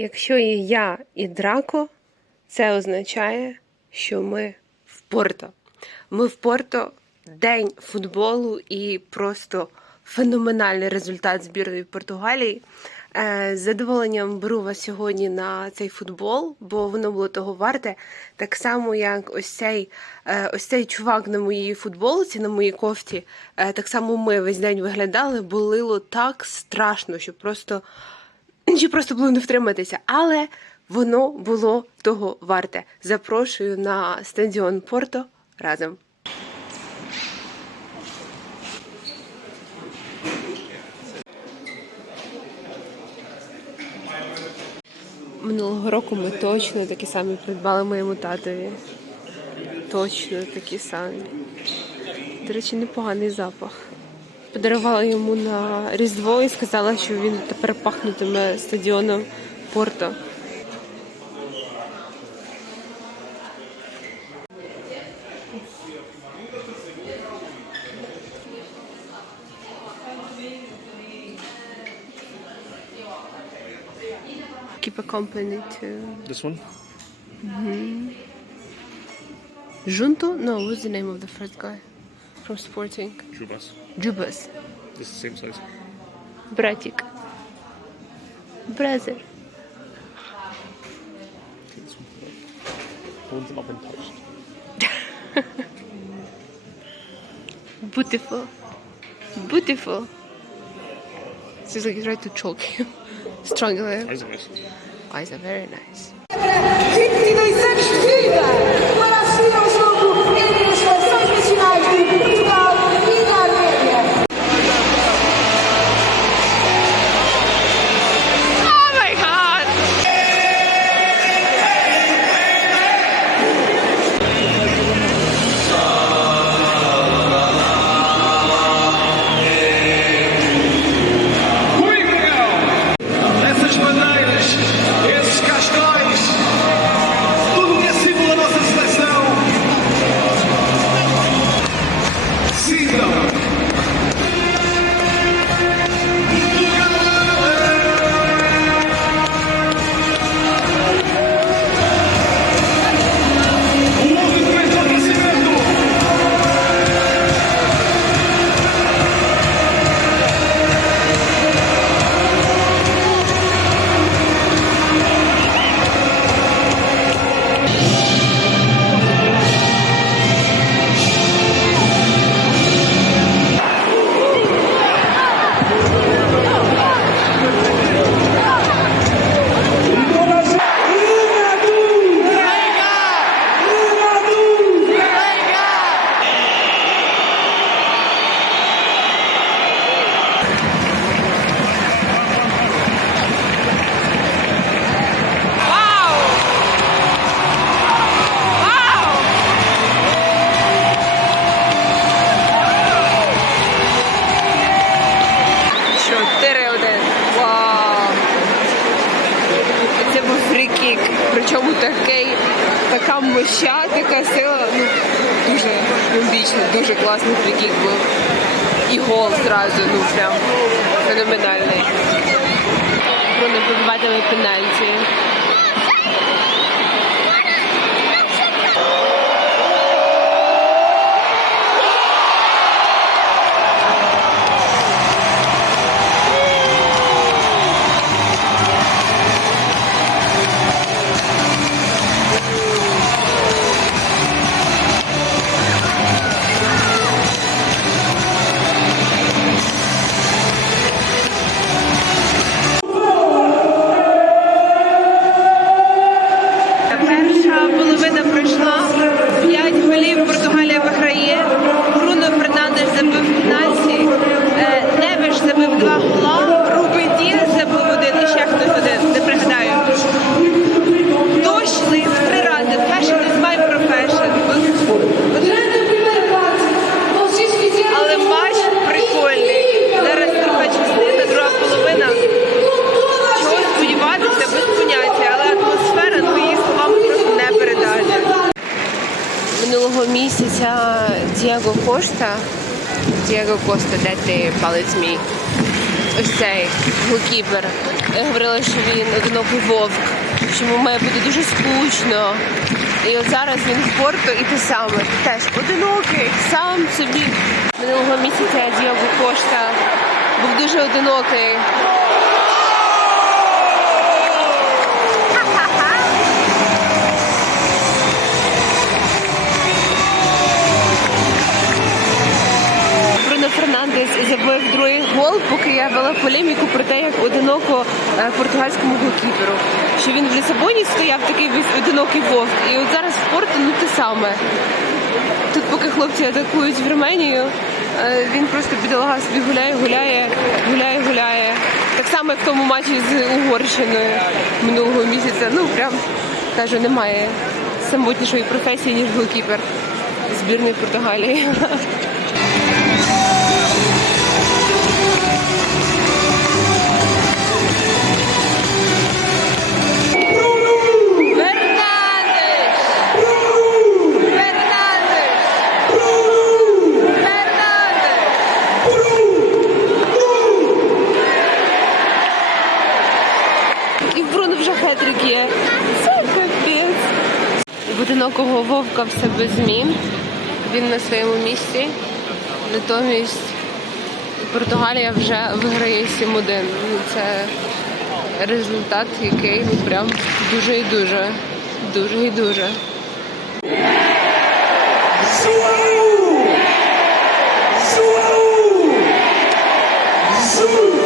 Якщо і я, і Драко, це означає, що ми в Порто. Ми в Порто день футболу і просто феноменальний результат збірної Португалії. Е, З задоволенням беру вас сьогодні на цей футбол, бо воно було того варте. Так само, як ось цей, е, ось цей чувак на моїй футболці, на моїй кофті. е, Так само ми весь день виглядали, болило так страшно, що просто чи просто було не втриматися, але воно було того варте. Запрошую на стадіон Порто разом. Минулого року ми точно такі самі придбали моєму татові. Точно такі самі. До речі, непоганий запах. Подарувала йому на Різдво і сказала, що він тепер пахнутиме стадіоном Порто. Keep a company to This one? Junto? No, what's the name of the first guy from Sporting? Chubas. Jubas. This is the same size. Братик. Brother. Okay, this one. Hold them up and touched. Beautiful. Beautiful. Seems like he's trying to choke him. Strongly. Eyes are nice. Eyes are very nice. Такий, така моща, така сила. Ну, дуже бомбічно, дуже класний прикид був. І гол зразу, ну прям феноменальний. Бруно побиватиме пенальті. Кошта, Діаго Коста, де ти палець мій, ось цей голкіпер, Я говорила, що він одинокий вовк, що йому має бути дуже скучно. І от зараз він в порту і те саме. Теж одинокий, сам собі. Минулого місяця Діого Кошта був дуже одинокий. Фернандес забив другий гол, поки я вела полеміку про те, як одиноко е, португальському голкіперу. Що він в Лісабоні стояв такий одинокий вовк. І от зараз в порту ну те саме. Тут, поки хлопці атакують Вірменію, е, він просто бідолага собі гуляє, гуляє, гуляє, гуляє. Так само, як в тому матчі з Угорщиною минулого місяця. Ну прям кажу, немає самотнішої професії, ніж голкіпер збірної Португалії. Є. Це капець. В одинокого вовка все без змін. Він на своєму місці. Натомість Португалія вже виграє 7-1. Ну, Це результат, який ну, прям дуже і дуже, дуже і дуже. João! João! João!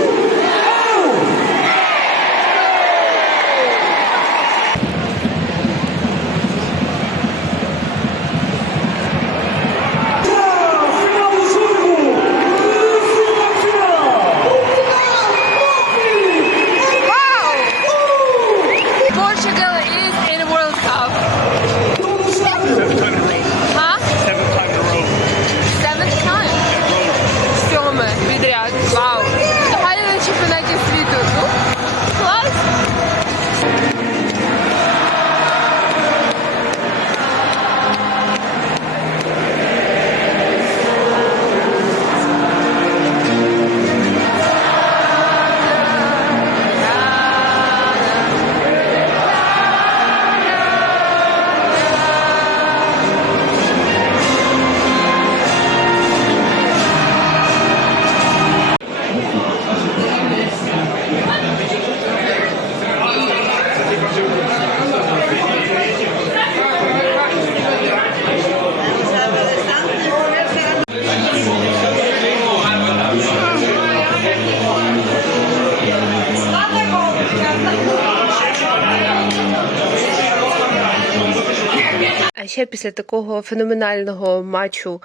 А ще після такого феноменального матчу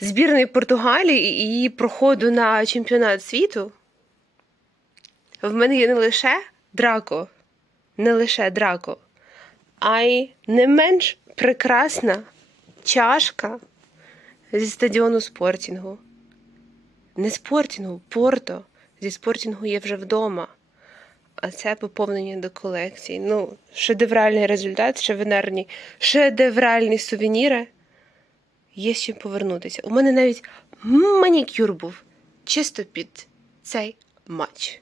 збірної Португалії і її проходу на чемпіонат світу в мене є не лише драко, не лише драко, а й не менш прекрасна чашка зі стадіону спортінгу. Не спортінгу, порто. Зі спортінгу є вже вдома. А це поповнення до колекції. Ну, шедевральний результат, шевенерні, шедевральні сувеніри. Є з чим повернутися. У мене навіть манікюр був чисто під цей матч.